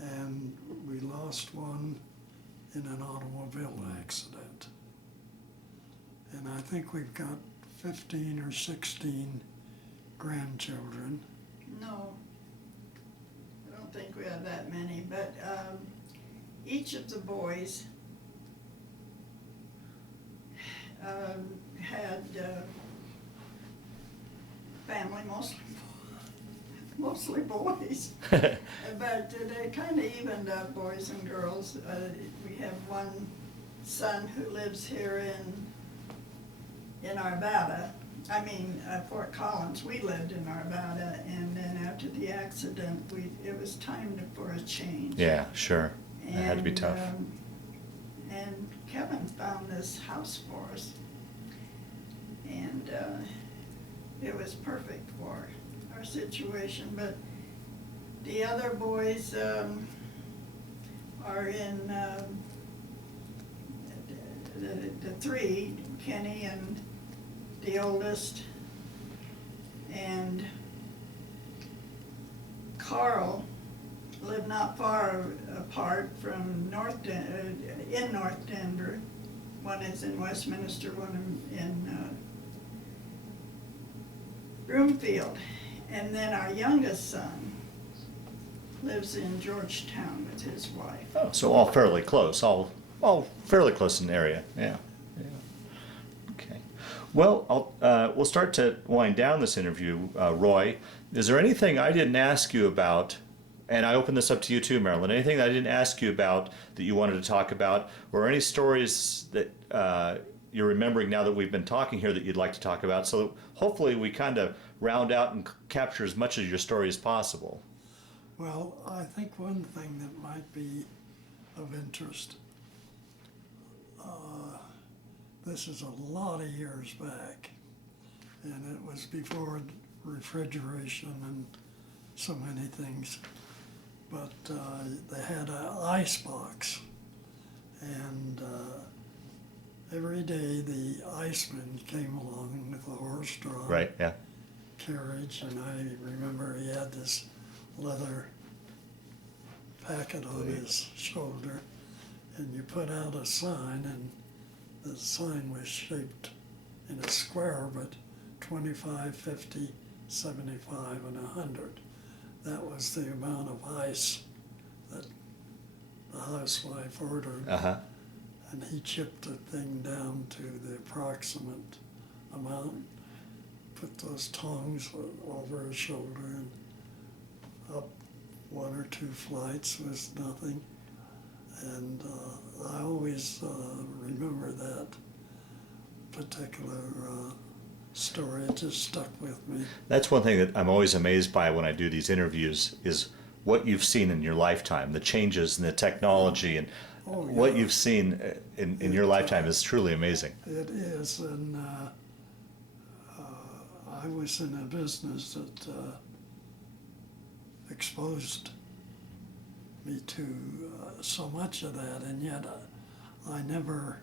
And we lost one in an automobile accident. And I think we've got 15 or 16 grandchildren. No, I don't think we have that many, but each of the boys had family, mostly boys, but they kind of evened up, boys and girls. We have one son who lives here in Arvada, Fort Collins. We lived in Arvada, and then after the accident, it was time for a change. Yeah, sure. It had to be tough. And Kevin found this house for us, and it was perfect for our situation. But the other boys are in the three, Kenny and the oldest, and Carl live not far apart from in North Denver. One is in Westminster, one in Broomfield. And then our youngest son lives in Georgetown with his wife. Oh, so all fairly close, all fairly close in the area, yeah. Okay. Well, we'll start to wind down this interview, Roy. Is there anything I didn't ask you about, and I open this up to you too, Marilyn, anything that I didn't ask you about that you wanted to talk about, or any stories that you're remembering now that we've been talking here that you'd like to talk about, so that hopefully we kind of round out and capture as much of your story as possible? Well, I think one thing that might be of interest, this is a lot of years back, and it was before refrigeration and so many things, but they had an ice box, and every day the iceman came along with a horse-drawn Right, yeah. carriage, and I remember he had this leather packet on his shoulder, and you put out a sign, and the sign was shaped in a square, but 25, 50, 75, and 100. That was the amount of ice that the housewife ordered. Uh-huh. And he chipped the thing down to the approximate amount, put those tongs over his shoulder, and up one or two flights was nothing. And I always remember that particular story. It just stuck with me. That's one thing that I'm always amazed by when I do these interviews is what you've seen in your lifetime, the changes in the technology, and what you've seen in your lifetime is truly amazing. It is, and I was in a business that exposed me to so much of that, and yet I never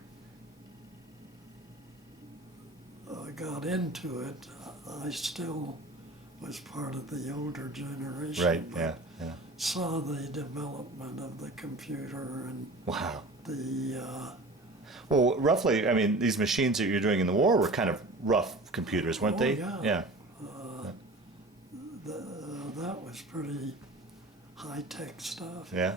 got into it. I still was part of the older generation. Right, but yeah, yeah. saw the development of the computer and Wow. the Well, roughly, I mean, these machines that you're doing in the war were kind of rough computers, weren't they? yeah. Yeah. That was pretty high-tech stuff. Yeah.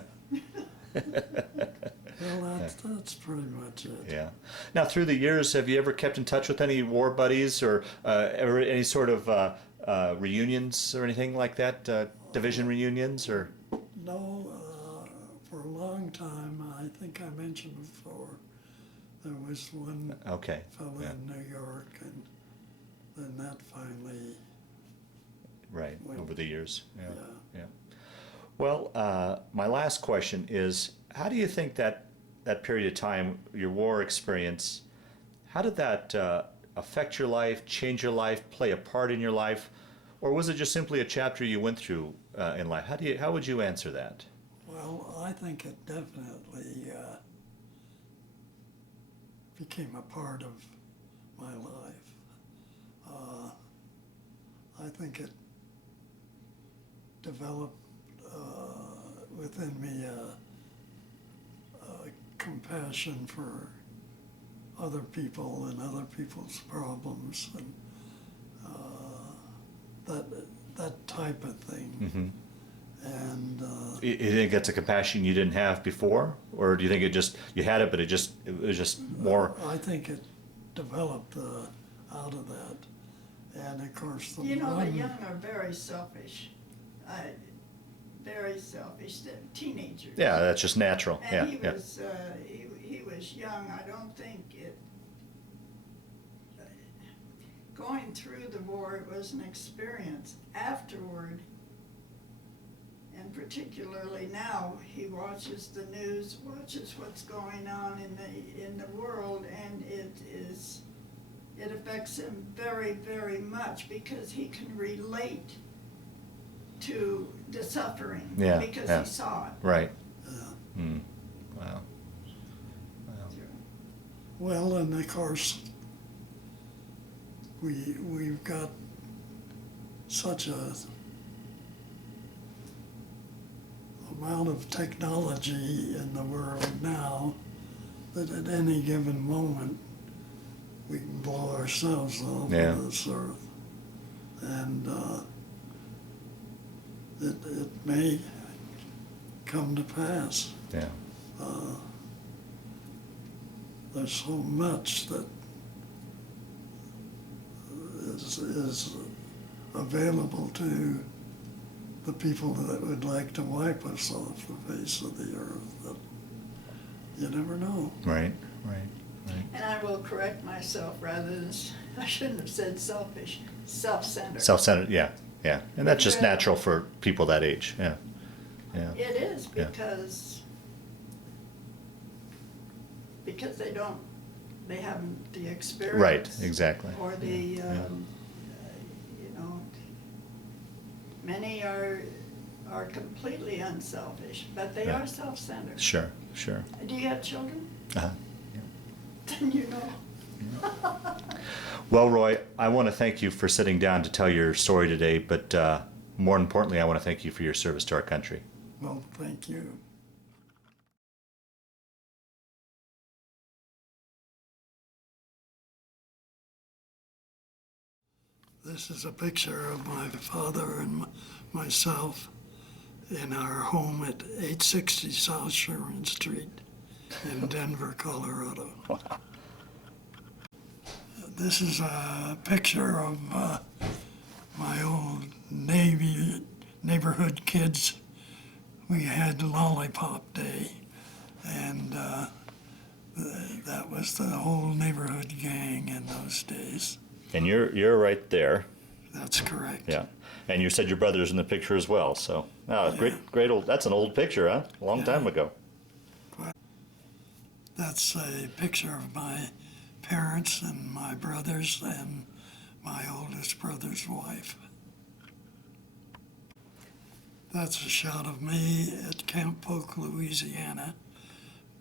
Well, that's pretty much it. Yeah. Now, through the years, have you ever kept in touch with any war buddies, or ever any sort of reunions or anything like that? Division reunions, or? No, for a long time, I think I mentioned before, there was one Okay. fellow Yeah. in New York, and then that finally, Right. Over the years. Yeah. yeah. Yeah. Well, my last question is, how do you think that period of time, your war experience, how did that affect your life, change your life, play a part in your life, or was it just simply a chapter you went through in life? How would you answer that? Well, I think it definitely became a part of my life. I think it developed within me a compassion for other people and other people's problems, and that type of thing. Mm-hmm. And You think it's a compassion you didn't have before, or do you think you had it, but it was just more? I think it developed out of that, and of course the The one. young are very selfish. Very selfish. The teenagers. Yeah, that's just natural. And Yeah, he was young. I don't think it. going through the war, it was an experience. Afterward, and particularly now, he watches the news, watches what's going on in the world, and it affects him very, very much because he can relate to the suffering because he saw it. Right. Yeah. Mm. Wow. Well, and of course, we've got such a amount of technology in the world now that at any given moment we can blow ourselves off of this earth. And it may come to pass. Yeah. There's so much that is available to the people that would like to wipe us off the face of the earth that you never know. Right, right, right. And I will correct myself rather than, I shouldn't have said selfish, self-centered. Self-centered, yeah, yeah. And that's just Yeah. natural for people that age, yeah. Yeah. It is Yeah. because they haven't the experience. Right, exactly. Or the, Yeah. you know, many are completely unselfish, but they Right. are self-centered. Sure, sure. Do you have children? Uh-huh. Then you know. Well, Roy, I want to thank you for sitting down to tell your story today, but more importantly, I want to thank you for your service to our country. Well, thank you. This is a picture of my father and myself in our home at 860 South Sherman Street in Denver, Colorado. Wow. This is a picture of my old Navy neighborhood kids. We had Lollipop Day, and that was the whole neighborhood gang in those days. And you're right there. That's correct. Yeah. And you said your brother's in the picture as well, so great old, that's an old picture, huh? A long time ago. That's a picture of my parents and my brothers and my oldest brother's wife. That's a shot of me at Camp Polk, Louisiana,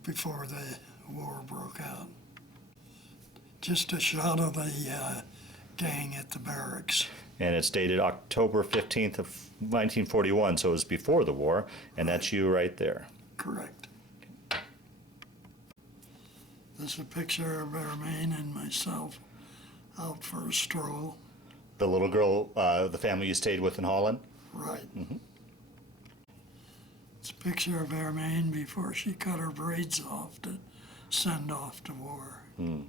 before the war broke out. Just a shot of the gang at the barracks. And it's dated October 15th of 1941, so it was before the war, and that's you right there. Correct. This is a picture of Ermaine and myself out for a stroll. The little girl, the family you stayed with in Holland? Right. Mm-hmm. It's a picture of Ermaine before she cut her braids off to send off to war. Mm.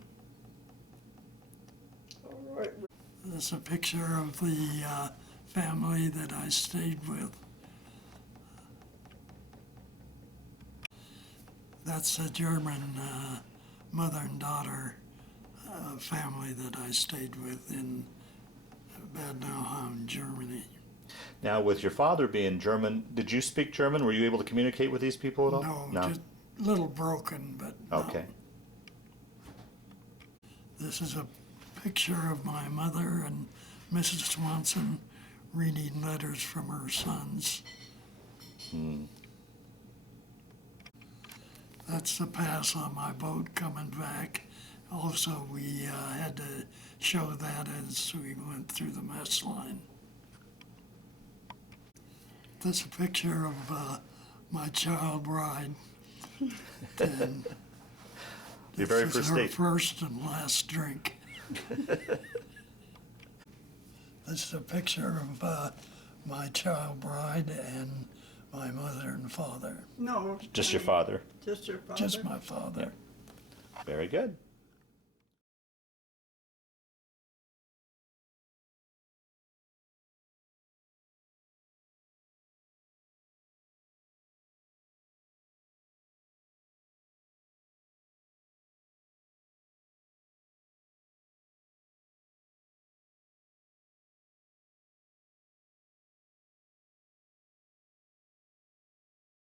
This is a picture of the family that I stayed with. That's a German mother and daughter family that I stayed with in Bad Nauheim, Germany. Now, with your father being German, did you speak German? Were you able to communicate with these people at all? No, just a little broken, but no. Okay. This is a picture of my mother and Mrs. Swanson reading letters from her sons. Mm. That's the pass on my boat coming back. Also, we had to show that as we went through the mess line. That's a picture of my child bride. And Your very this first is her date. first and last drink. This is a picture of my child bride and my mother and father. No. Just your father. Just your father. Just my father. Very good.